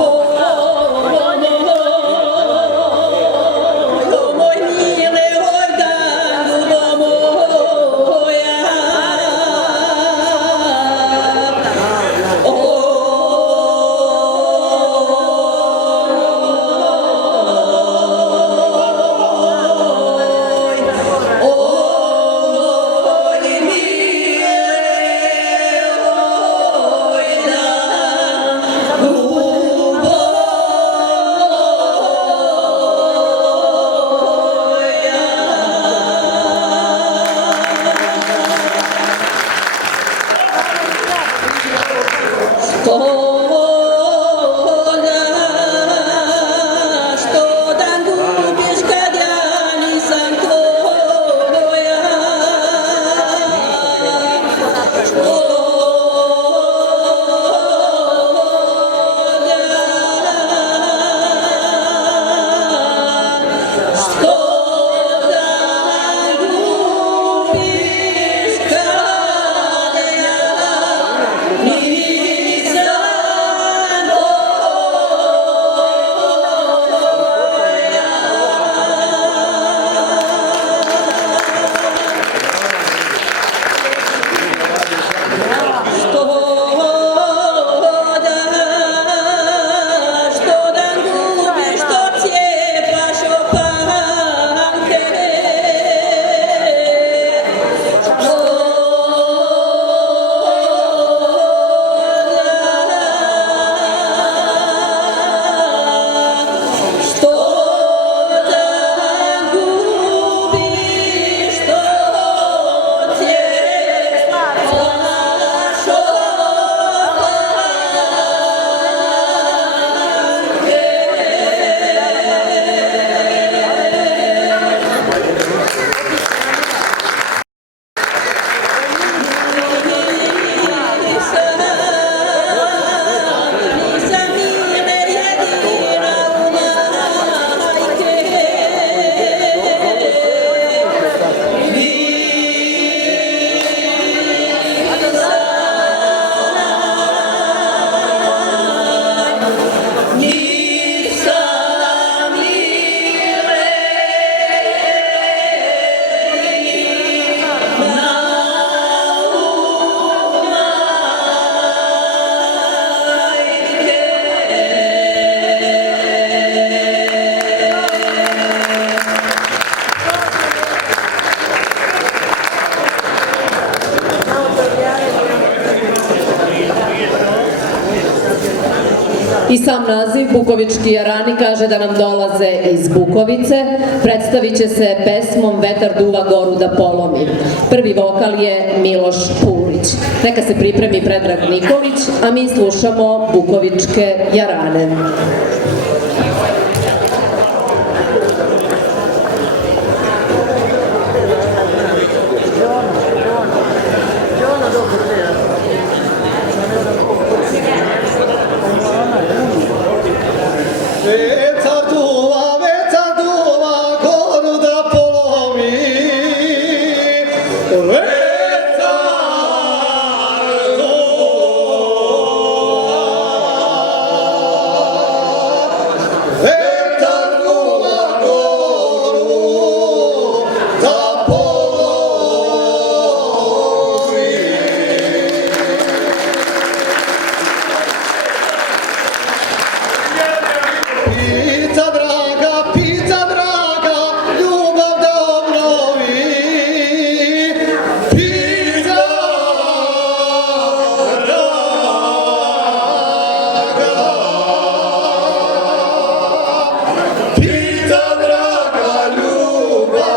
I sam naziv Bukovički jarani kaže da nam dolaze iz Bukovice. Predstavit će se pesmom Vetar duva goru da polomi. Prvi vokal je Miloš Purić. Neka se pripremi Predrag Nikolić, a mi slušamo Bukovičke jarane. Vetar duva goru da polomi. Vetar duva goru da polomi. Pizza draga, ljubav da obnovi. Pizza draga, ljubav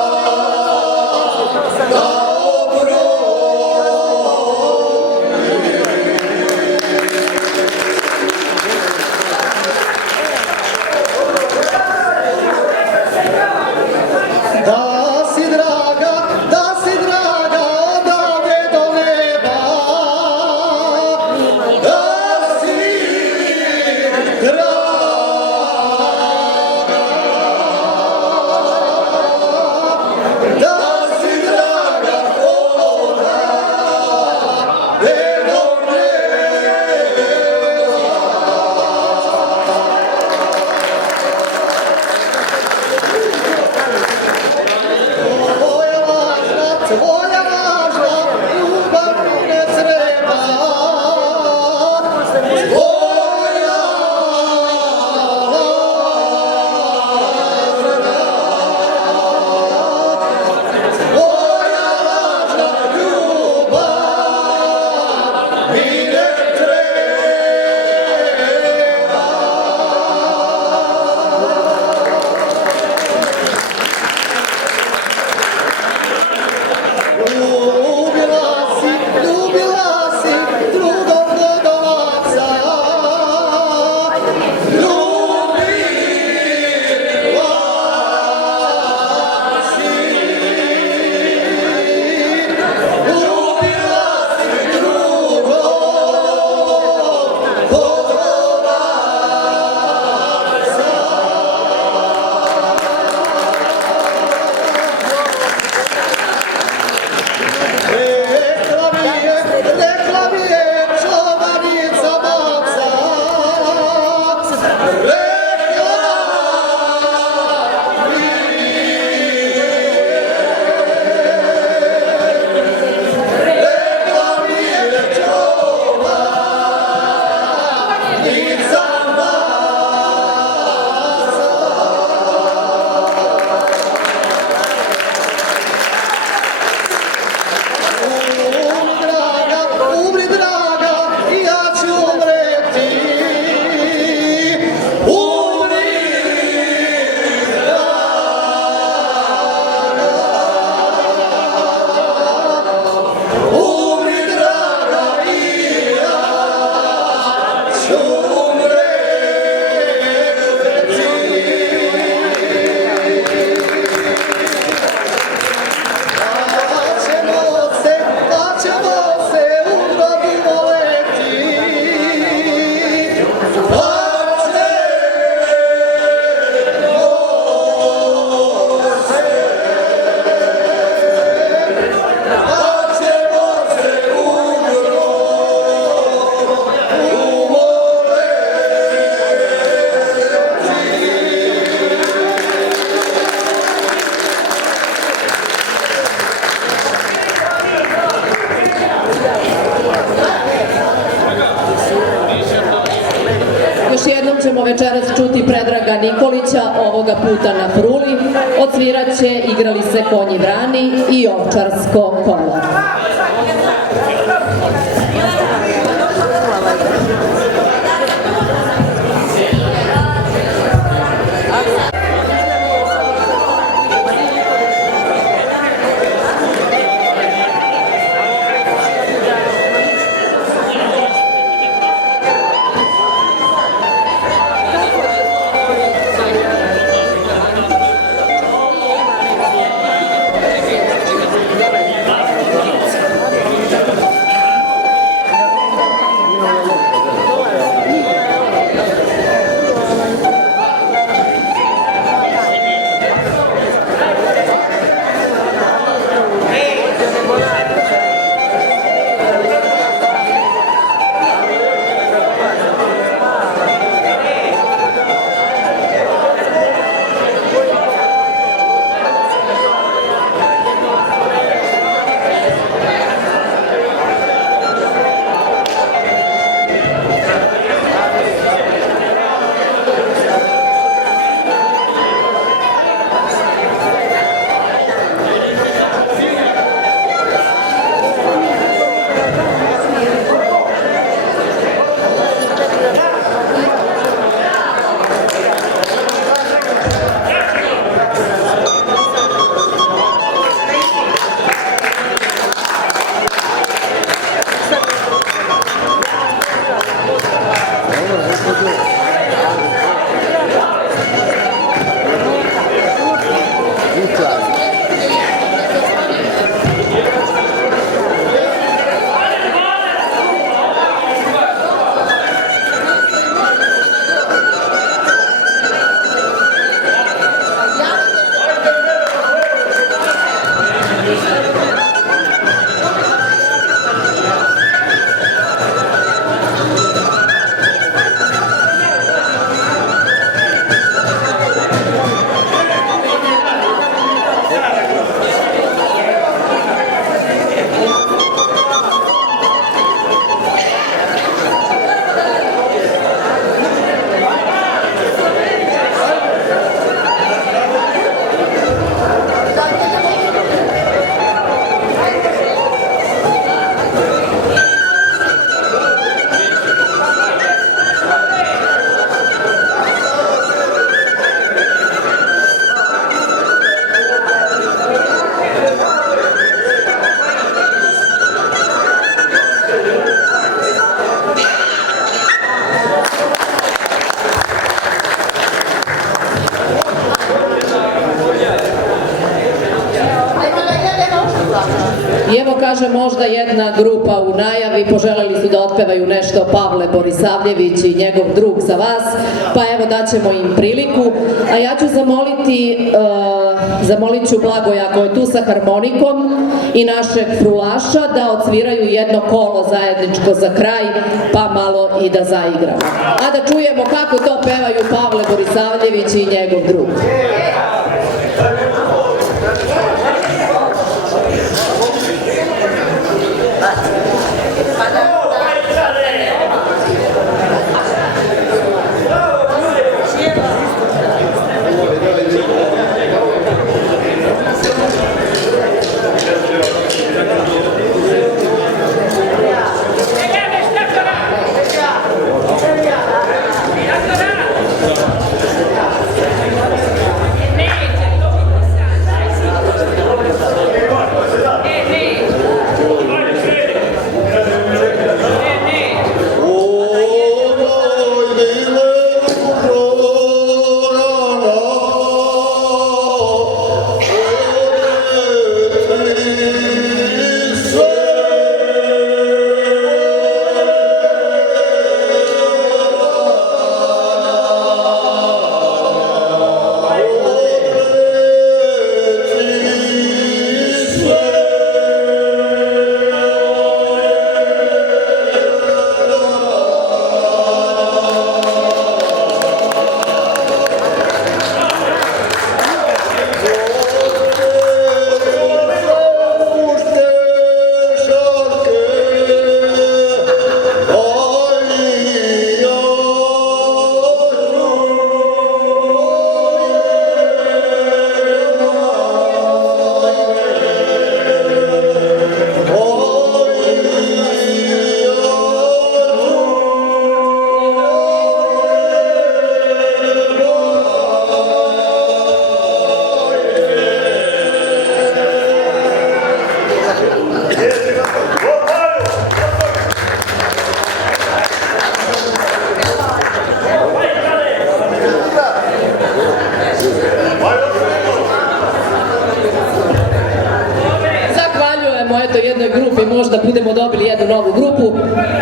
da Da si draga odavde do neba. Da si draga odavde do Tvoja lažna ljubav mi ne treba. Tvoja lažna ljubav mi ne Ljubila si drugog glodolaca. Rekla mi je čovanica maca. Rekla mi je čovanica maca. Umri draga, i ja ću umreti. Umri draga, i ja ću ćemo se u grobu voleti. Još jednom ćemo večeras čuti Predraga Nikolića, ovoga puta na fruli. Odsvirat će Igrali se konji vrani i Ovčarsko kolo. možda jedna grupa u najavi, poželeli su da otpevaju nešto Pavle Borisavljević i njegov drug za vas, pa evo daćemo im priliku, a ja ću zamolit ću Blagoja koji je tu sa harmonikom i našeg frulaša da odsviraju jedno kolo zajedničko za kraj, pa malo i da zaigramo. A da čujemo kako to pevaju Pavle Borisavljević i njegov drug. Jednoj grupi možda budemo dobili jednu novu grupu,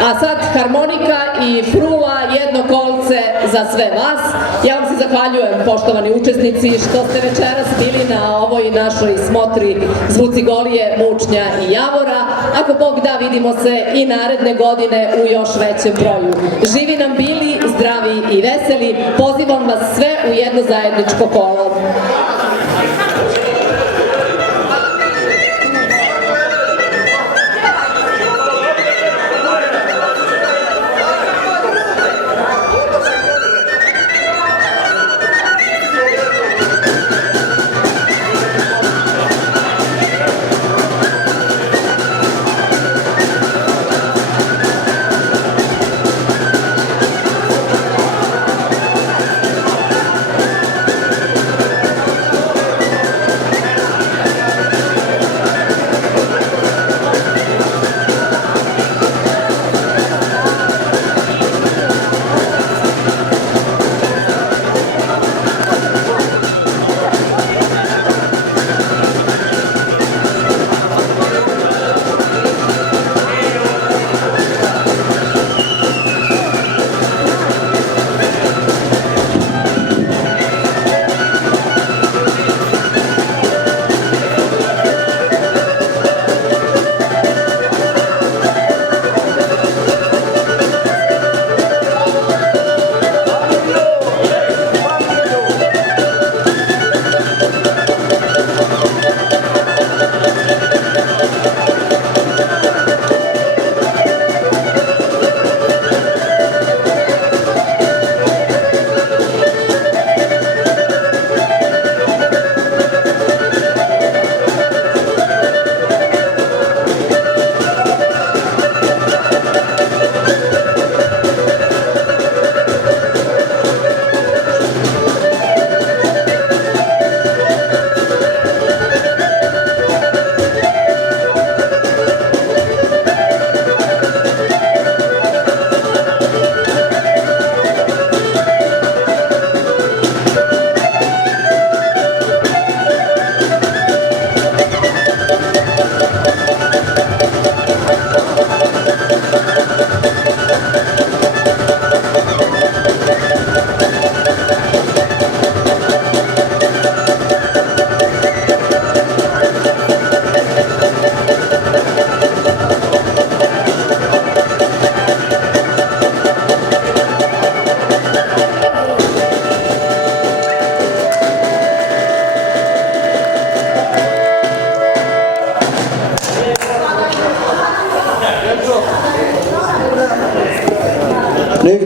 a sad harmonika i frula, jedno kolce za sve vas. Ja vam se zahvaljujem, poštovani učesnici, što ste večeras bili na ovoj našoj smotri Zvuci Golije, Mučnja i Javora. Ako Bog da, vidimo se i naredne godine u još većem broju. Živi nam bili, zdravi i veseli, pozivam vas sve u jedno zajedničko kolo.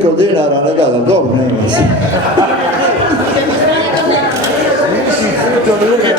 niko dinara ne gleda, dobro, nema se. To nije